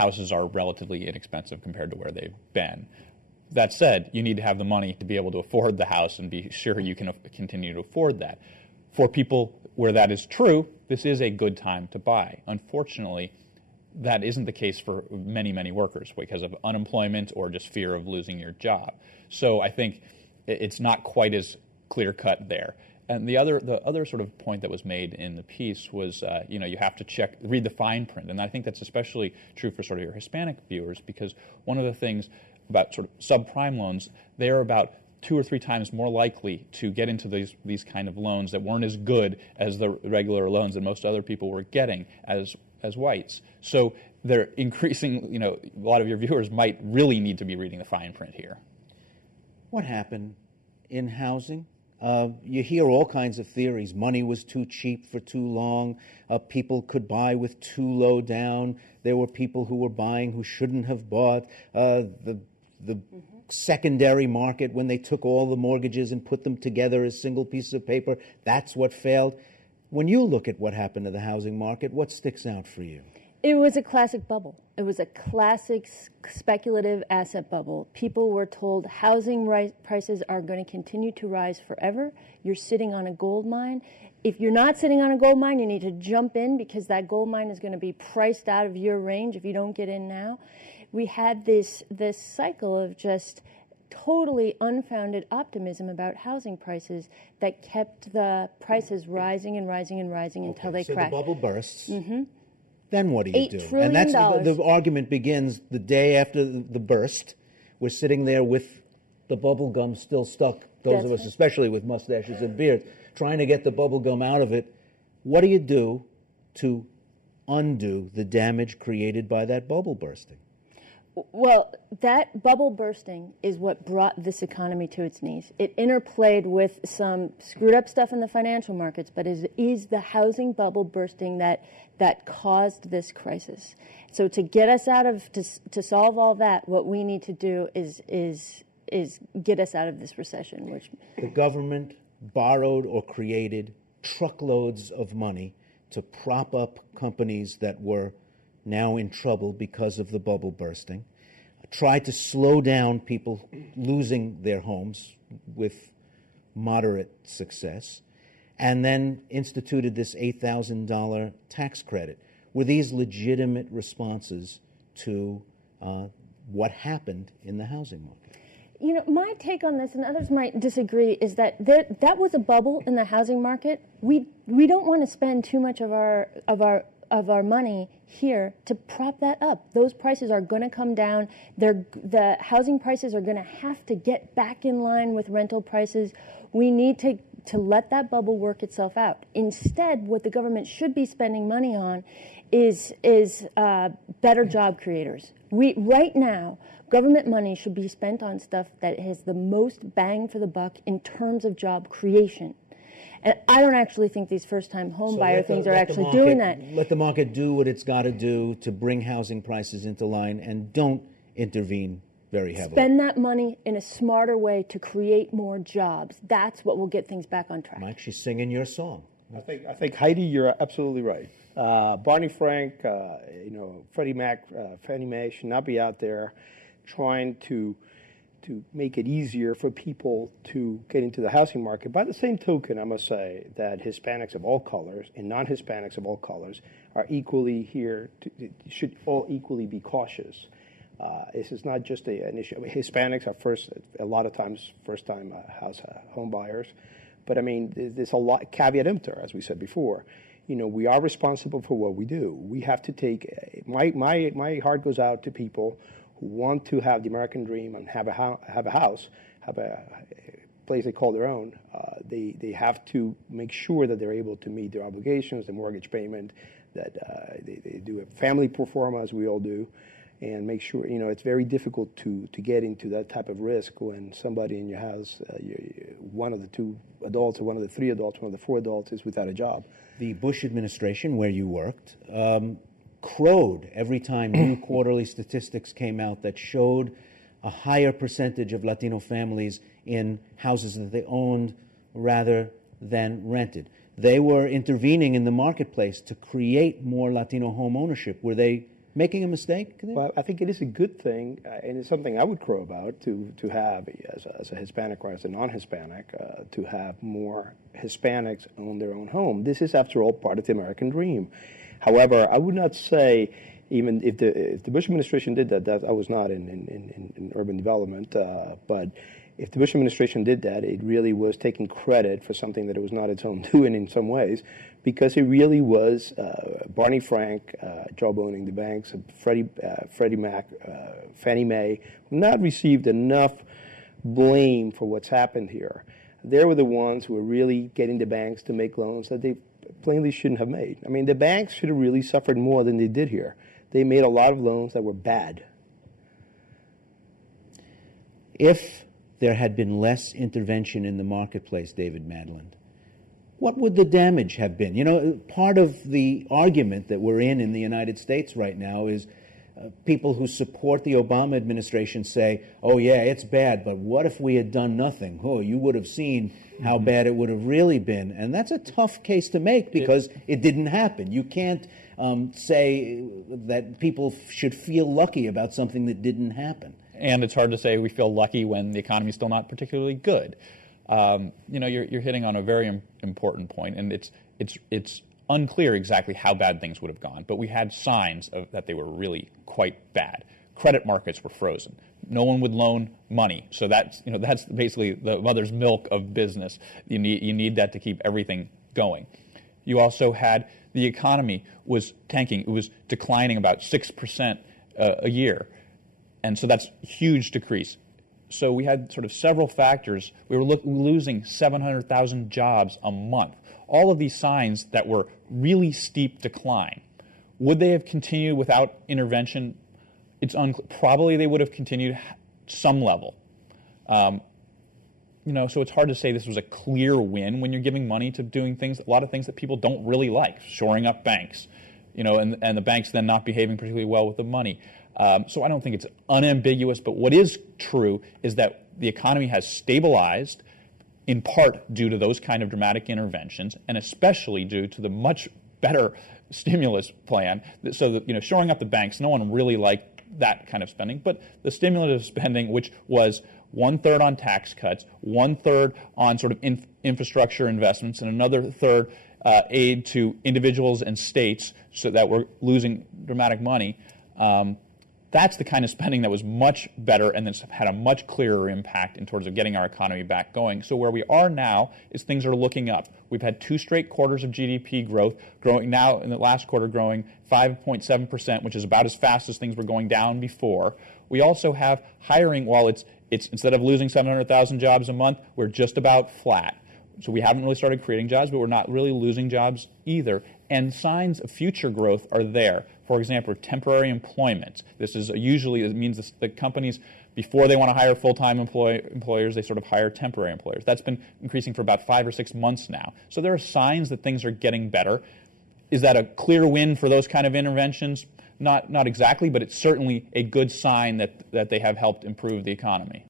houses are relatively inexpensive compared to where they've been. That said, you need to have the money to be able to afford the house and be sure you can continue to afford that. For people where that is true, this is a good time to buy. Unfortunately, that isn't the case for many, many workers because of unemployment or just fear of losing your job. So I think it's not quite as clear-cut there. And the other sort of point that was made in the piece was, you have to read the fine print. And I think that's especially true for sort of your Hispanic viewers, because one of the things about sort of subprime loans, they're about 2 or 3 times more likely to get into these kind of loans that weren't as good as the regular loans that most other people were getting as whites. So they're increasing, a lot of your viewers might really need to be reading the fine print here. What happened in housing? You hear all kinds of theories. Money was too cheap for too long. People could buy with too low down. There were people who were buying who shouldn't have bought. The secondary market, when they took all the mortgages and put them together as single pieces of paper, that's what failed. When you look at what happened to the housing market, what sticks out for you? It was a classic bubble. It was a classic speculative asset bubble. People were told housing prices are going to continue to rise forever. You're sitting on a gold mine. If you're not sitting on a gold mine, you need to jump in because that gold mine is going to be priced out of your range if you don't get in now. We had this cycle of just totally unfounded optimism about housing prices that kept the prices rising and rising and rising until they crashed. So the bubble bursts. Then what do you do? $8 trillion. And that's the argument begins the day after the burst. We're sitting there with the bubble gum still stuck, those of us especially with mustaches and beards, trying to get the bubble gum out of it. What do you do to undo the damage created by that bubble bursting? Well, that bubble bursting is what brought this economy to its knees. It interplayed with some screwed up stuff in the financial markets, but it is the housing bubble bursting that caused this crisis. So to get us out of, to solve all that, what we need to do is get us out of this recession. Which the government borrowed or created truckloads of money to prop up companies that were now in trouble because of the bubble bursting, tried to slow down people losing their homes with moderate success, and then instituted this $8,000 tax credit. Were these legitimate responses to what happened in the housing market? My take on this, and others might disagree, is that that was a bubble in the housing market. We don't want to spend too much of our money here to prop that up. Those prices are going to come down. The housing prices are going to have to get back in line with rental prices. We need to let that bubble work itself out. Instead, what the government should be spending money on is better job creators. Right now, government money should be spent on stuff that has the most bang for the buck in terms of job creation. And I don't actually think these first-time home buyer things are actually doing that. Let the market do what it's got to do to bring housing prices into line, and don't intervene very heavily. Spend that money in a smarter way to create more jobs. That's what will get things back on track. Mike, she's singing your song. I think Heidi, you're absolutely right. Barney Frank, Freddie Mae should not be out there trying to make it easier for people to get into the housing market. By the same token, I must say that Hispanics of all colors and non-Hispanics of all colors are equally here, should all equally be cautious. This is not just an issue. I mean, Hispanics are a lot of times first-time home buyers. But I mean, there's a lot, caveat emptor, as we said before. We are responsible for what we do. We have to take, my heart goes out to people who want to have the American dream and have a house, have a place they call their own. They have to make sure that they're able to meet their obligations, the mortgage payment, that they do a family pro forma, as we all do, and make sure, it's very difficult to get into that type of risk when somebody in your house, one of the 2 adults or one of the 3 adults, one of the 4 adults is without a job. The Bush administration, where you worked, crowed every time new quarterly statistics came out that showed a higher percentage of Latino families in houses that they owned rather than rented. They were intervening in the marketplace to create more Latino home ownership. Were they making a mistake there? Well, I think it is a good thing, and it's something I would crow about to have, as a Hispanic or as a non-Hispanic, to have more Hispanics own their own home. This is, after all, part of the American dream. However, I would not say, even if the Bush administration did that I was not in urban development, but if the Bush administration did that, it really was taking credit for something that it was not its own doing in some ways, because it really was Barney Frank jawboning the banks, Freddie Mac, Fannie Mae, who not received enough blame for what's happened here. They were the ones who were really getting the banks to make loans that they plainly shouldn't have made. I mean, the banks should have really suffered more than they did here. They made a lot of loans that were bad. If there had been less intervention in the marketplace, David Madland, what would the damage have been? You know, part of the argument that we're in the United States right now is people who support the Obama administration say, oh yeah, it's bad, but what if we had done nothing? Oh, you would have seen how bad it would have really been. And that's a tough case to make because it didn't happen. You can't say that people should feel lucky about something that didn't happen. And it's hard to say we feel lucky when the economy is still not particularly good. You know, you're hitting on a very important point, and it's unclear exactly how bad things would have gone. But we had signs that they were really quite bad. Credit markets were frozen. No one would loan money. So that's basically the mother's milk of business. You need that to keep everything going. You also had the economy was tanking. It was declining about 6% a year. And so that's a huge decrease. So we had sort of several factors. We were losing 700,000 jobs a month. All of these signs that were really steep decline. Would they have continued without intervention? It's unclear. Probably they would have continued some level. You know, so it's hard to say this was a clear win when you're giving money to doing things, a lot of things that people don't really like, shoring up banks, you know, and the banks then not behaving particularly well with the money. So I don't think it's unambiguous, but what is true is that the economy has stabilized in part due to those kind of dramatic interventions, and especially due to the much better stimulus plan. So that, you know, shoring up the banks, no one really liked that kind of spending, but the stimulative spending, which was 1/3 on tax cuts, 1/3 on sort of infrastructure investments, and another third aid to individuals and states so that we're losing dramatic money. That's the kind of spending that was much better and that's had a much clearer impact in terms of getting our economy back going. So where we are now is things are looking up. We've had 2 straight quarters of GDP growth, growing now in the last quarter growing 5.7%, which is about as fast as things were going down before. We also have hiring. While it's instead of losing 700,000 jobs a month, we're just about flat. So we haven't really started creating jobs, but we're not really losing jobs either. And signs of future growth are there. For example, temporary employment. This is usually, it means the companies, before they want to hire full-time employers, they sort of hire temporary employers. That's been increasing for about 5 or 6 months now. So there are signs that things are getting better. Is that a clear win for those kind of interventions? Not exactly, but it's certainly a good sign that they have helped improve the economy.